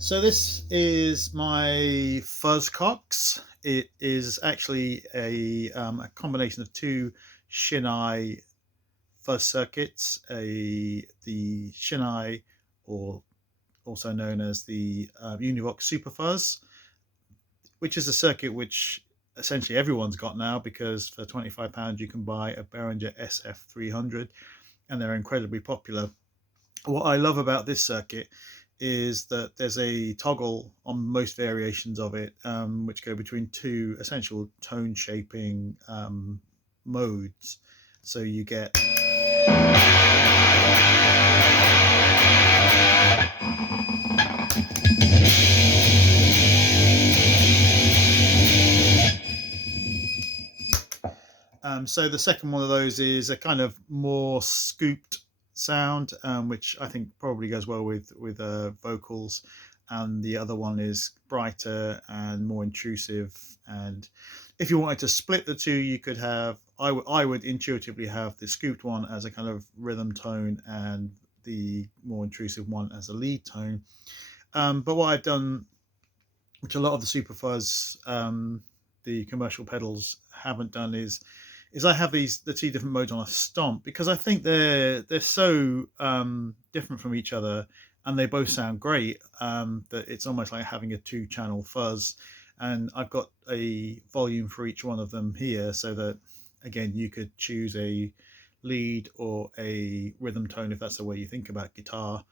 So this is my FUZZCOCKS. It is actually a combination of two Shin Ei fuzz circuits, the Shin Ei, or also known as the Univox Superfuzz, which is a circuit which essentially everyone's got now, because for £25 you can buy a Behringer SF300 and they're incredibly popular. What I love about this circuit is that there's a toggle on most variations of it, which go between two essential tone shaping modes. So you get so the second one of those is a kind of more scooped sound, which I think probably goes well with vocals, and the other one is brighter and more intrusive. And if you wanted to split the two, you could have, I would intuitively have the scooped one as a kind of rhythm tone and the more intrusive one as a lead tone. But what I've done, which a lot of the Superfuzz, the commercial pedals, haven't done, is I have the two different modes on a stomp, because I think they're so different from each other, and they both sound great, that it's almost like having a two-channel fuzz. And I've got a volume for each one of them here, so that again you could choose a lead or a rhythm tone if that's the way you think about guitar.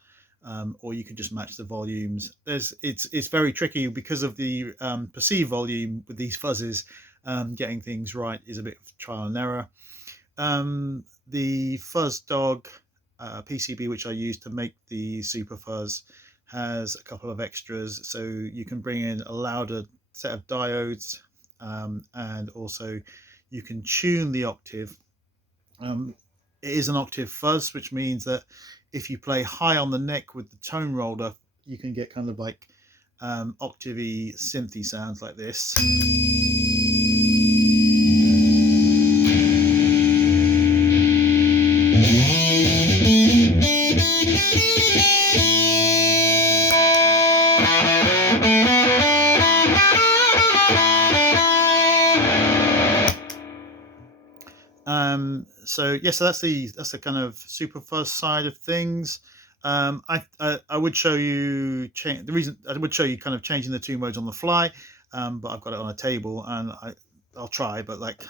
Or you could just match the volumes. It's very tricky because of the perceived volume with these fuzzes. Getting things right is a bit of trial and error. The Fuzzdog PCB, which I use to make the Superfuzz, has a couple of extras, so you can bring in a louder set of diodes, and also you can tune the octave. It is an octave fuzz, which means that if you play high on the neck with the tone roller, you can get kind of like octavey synthy sounds like this. So yeah, so that's the kind of Superfuzz side of things. I would show you the reason I would show you kind of changing the two modes on the fly, but I've got it on a table and I'll try, but like.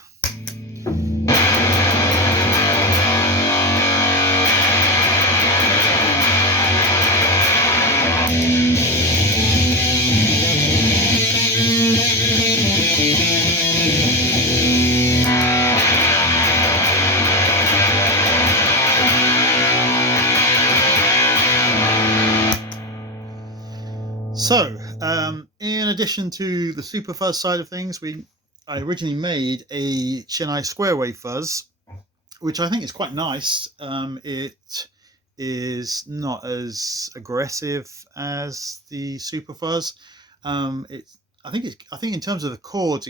So, in addition to the Superfuzz side of things, I originally made a Shin Ei Square Wave Fuzz, which I think is quite nice. It is not as aggressive as the Superfuzz. I think in terms of the chords,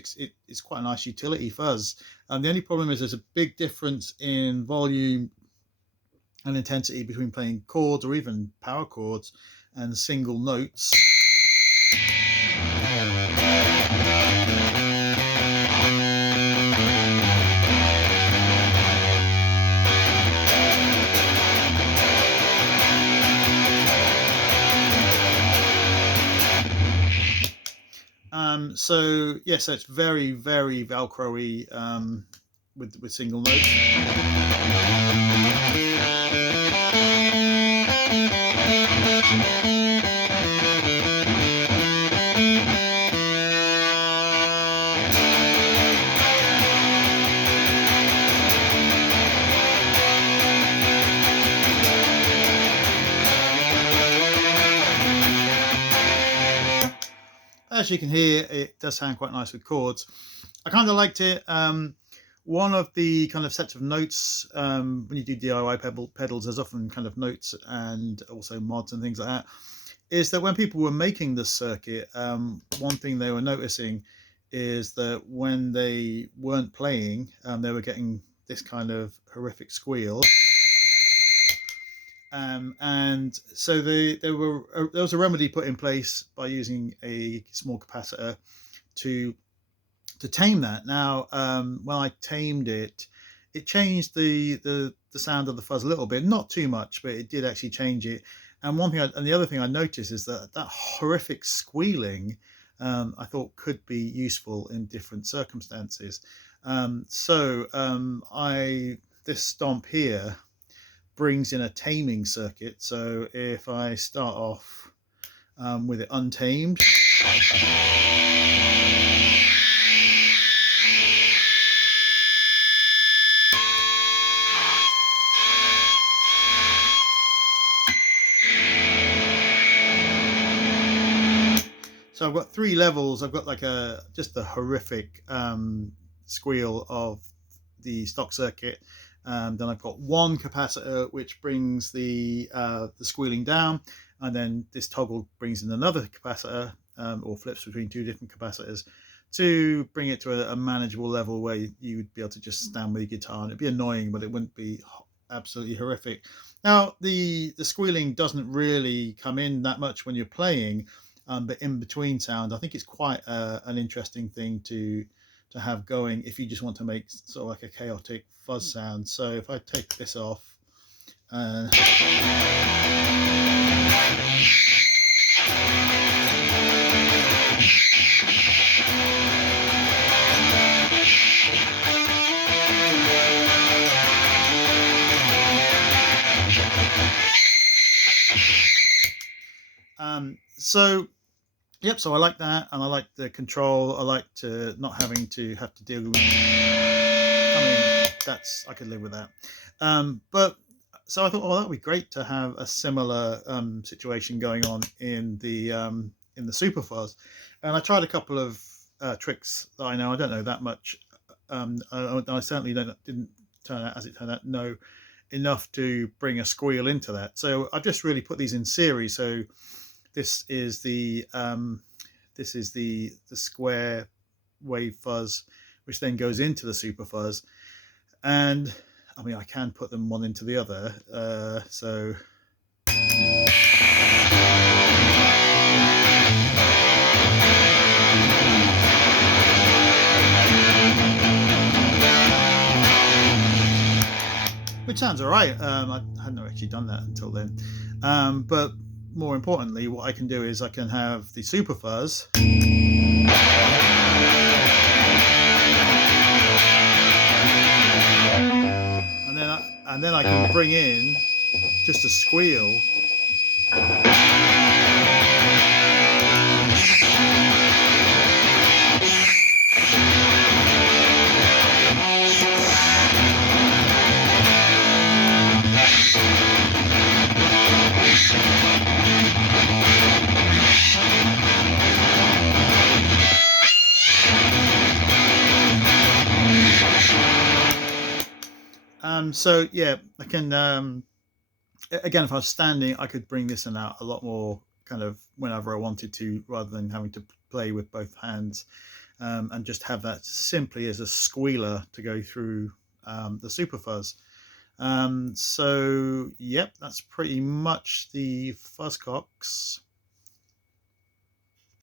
it's quite a nice utility fuzz. The only problem is there's a big difference in volume and intensity between playing chords or even power chords and single notes. So yeah, so it's very, very Velcro-y with single notes. As you can hear, it does sound quite nice with chords. I kind of liked it. One of the kind of sets of notes, when you do DIY pedals, there's often kind of notes and also mods and things like that, is that when people were making this circuit, one thing they were noticing is that when they weren't playing, they were getting this kind of horrific squeal. And so there was a remedy put in place by using a small capacitor to tame that. Now, when I tamed it, it changed the sound of the fuzz a little bit, not too much, but it did actually change it. And the other thing I noticed is that that horrific squealing, I thought could be useful in different circumstances. This stomp here brings in a taming circuit. So if I start off with it untamed, so I've got 3 levels. I've got like just a horrific squeal of the stock circuit. Then I've got 1 capacitor which brings the squealing down, and then this toggle brings in another capacitor, or flips between 2 different capacitors to bring it to a manageable level where you would be able to just stand with your guitar, and it'd be annoying, but it wouldn't be absolutely horrific. Now the squealing doesn't really come in that much when you're playing, but in between sound, I think it's quite an interesting thing to have going if you just want to make sort of like a chaotic fuzz sound. So if I take this off and so I like that, and I like the control. I like to not having to have to deal with, I could live with that. But so I thought, oh, that would be great to have a similar situation going on in the Superfuzz. And I tried a couple of tricks that I know. I don't know that much. I certainly didn't turn out, as it turned out, know enough to bring a squeal into that. So I've just really put these in series. So this is the Square Wave Fuzz, which then goes into the Superfuzz. And I mean, I can put them one into the other. Which sounds all right. I hadn't actually done that until then. But more importantly, what I can do is I can have the Superfuzz, and then I can bring in just a squeal. So yeah, I can again, if I was standing, I could bring this one out a lot more kind of whenever I wanted to, rather than having to play with both hands, and just have that simply as a squealer to go through the Superfuzz. So yep, that's pretty much the FUZZCOCKS.